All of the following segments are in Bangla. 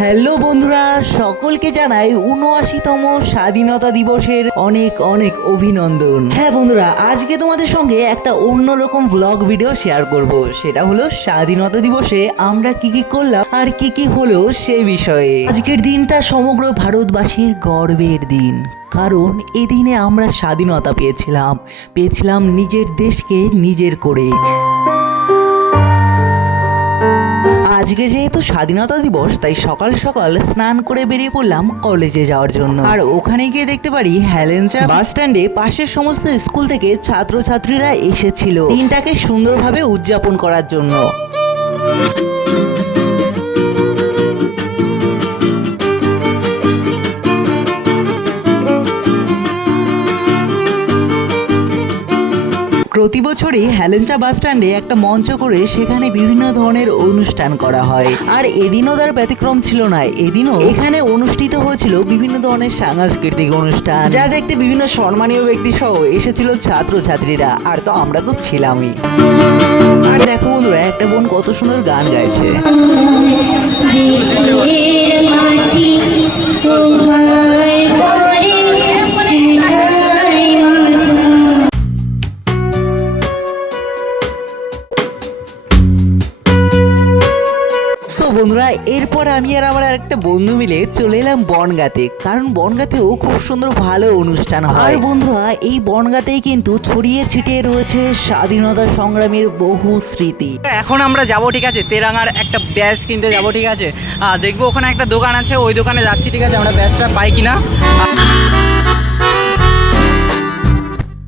হ্যালো বন্ধুরা, সকলকে জানাই ৭৯তম স্বাধীনতা দিবসের অনেক অনেক অভিনন্দন। হ্যাঁ বন্ধুরা, আজকে তোমাদের সঙ্গে একটা অন্যরকম ব্লগ ভিডিও শেয়ার করব। সেটা হলো স্বাধীনতা দিবসে আমরা কি কি করলাম আর কি কি হলো সেই বিষয়ে। আজকের দিনটা সমগ্র ভারতবাসীর গর্বের দিন, কারণ এদিনে আমরা স্বাধীনতা পেয়েছিলাম নিজের দেশকে নিজের করে। আজকে যেহেতু স্বাধীনতা দিবস, তাই সকাল সকাল স্নান করে বেরিয়ে পড়লাম কলেজে যাওয়ার জন্য। আর ওখানে গিয়ে দেখতে পারি হেলেঞ্চা বাস স্ট্যান্ডে পাশের সমস্ত স্কুল থেকে ছাত্রছাত্রীরা এসেছিল দিনটাকে সুন্দরভাবে উদযাপন করার জন্য। প্রতি বছরই হেলেঞ্চা বাস স্ট্যান্ডে একটা মঞ্চ করে সেখানে বিভিন্ন ধরনের অনুষ্ঠান করা হয়, আর এদিনও তার ব্যতিক্রম ছিল না। এদিনও এখানে অনুষ্ঠিত হয়েছিল বিভিন্ন ধরনের সাংস্কৃতিক অনুষ্ঠান, যা দেখতে বিভিন্ন সম্মানীয় ব্যক্তি সহ এসেছিল ছাত্রছাত্রীরা, আর তো আমরা তো ছিলামই। আর দেখো বন্ধুরা, একটা বোন কত সুন্দর গান গাইছে। বন্ধুরা, এরপর আমি আর আমার একটা বন্ধু মিলে চলে এলাম বনগাঁতে, কারণ বনগাঁতেও খুব সুন্দর ভালো অনুষ্ঠান হয়। বন্ধুরা, এই বনগাঁতেই কিন্তু ছড়িয়ে ছিটিয়ে রয়েছে স্বাধীনতা সংগ্রামের বহু স্মৃতি। এখন আমরা যাবো, ঠিক আছে, তেরাঙ্গার একটা ব্যাজ কিনতে যাবো, ঠিক আছে। দেখবো ওখানে একটা দোকান আছে, ওই দোকানে যাচ্ছি, ঠিক আছে, আমরা ব্যাজটা পাই কিনা।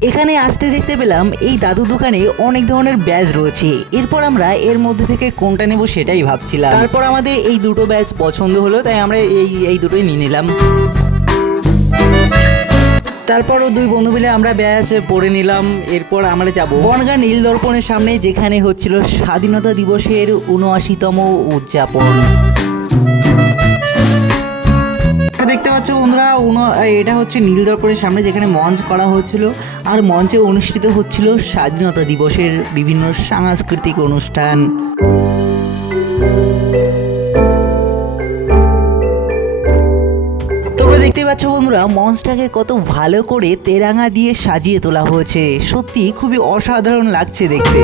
এখানে আসতে দেখতে পেলাম এই দাদু দোকানে অনেক ধরনের ব্যাজ রয়েছে। এরপর আমরা এর মধ্যে থেকে কোনটা নেব সেটাই ভাবছিলাম। তারপর আমাদের এই দুটো ব্যাজ পছন্দ হলো, তাই আমরা এই দুটোই নিয়ে নিলাম। তারপরও দুই বন্ধু মিলে আমরা ব্যাজ পরে নিলাম। এরপর আমরা যাব বনগাঁ নীল দর্পণের সামনে, যেখানে হচ্ছিল স্বাধীনতা দিবসের ৭৯তম উদযাপন। দেখতে পাচ্ছ বন্ধুরা, এটা হচ্ছে নীল দর্পণের সামনে, যেখানে মঞ্চ করা হচ্ছিল, আর মঞ্চে অনুষ্ঠিত হচ্ছিল স্বাধীনতা দিবসের বিভিন্ন সাংস্কৃতিক অনুষ্ঠান। তোমরা দেখতে পাচ্ছ বন্ধুরা, মঞ্চটাকে কত ভালো করে তেরাঙ্গা দিয়ে সাজিয়ে তোলা হয়েছে। সত্যি খুবই অসাধারণ লাগছে দেখতে।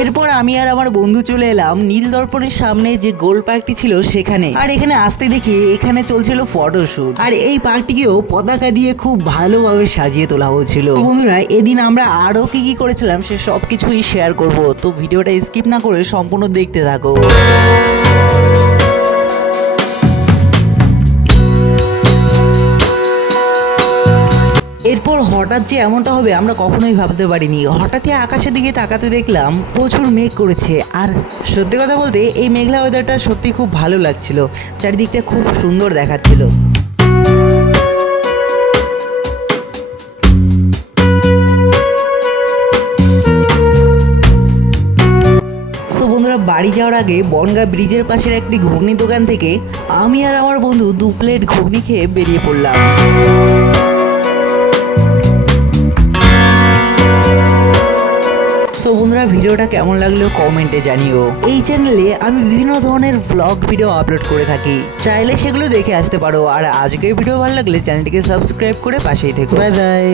এরপর আমি আর আমার বন্ধু চলে এলাম নীল দর্পণের সামনে যে গোল পার্কটি ছিল সেখানে। আর এখানে আসতে দেখি এখানে চলছিল ফটোশুট, আর এই পার্কটিকেও পতাকা দিয়ে খুব ভালোভাবে সাজিয়ে তোলা হয়েছিল। বন্ধুরা, এদিন আমরা আরো কি কি করেছিলাম সে সবকিছুই শেয়ার করব, তো ভিডিওটা স্কিপ না করে সম্পূর্ণ দেখতে থাকো। এরপর হঠাৎ যে এমনটা হবে আমরা কখনোই ভাবতে পারিনি। হঠাৎই আকাশের দিকে তাকাতে দেখলাম প্রচুর মেঘ করেছে, আর সত্যি কথা বলতে এই মেঘলা ওয়েদারটা সত্যি খুব ভালো লাগছিল, চারিদিকটা খুব সুন্দর দেখাচ্ছিল। বন্ধুরা, বাড়ি যাওয়ার আগে বনগাঁ ব্রিজের পাশের একটি ঘুগনি দোকান থেকে আমি আর আমার বন্ধু 2 প্লেট ঘুগনি খেয়ে বেরিয়ে পড়লাম। বন্ধুরা, ভিডিওটা কেমন লাগলো কমেন্টে জানিও। এই চ্যানেলে আমি বিভিন্ন ধরনের ব্লগ ভিডিও আপলোড করে থাকি, চাইলে সেগুলো দেখে আসতে পারো। আর আজকের ভিডিও ভালো লাগলে চ্যানেলটিকে সাবস্ক্রাইব করে পাশেই থেকো। Bye bye.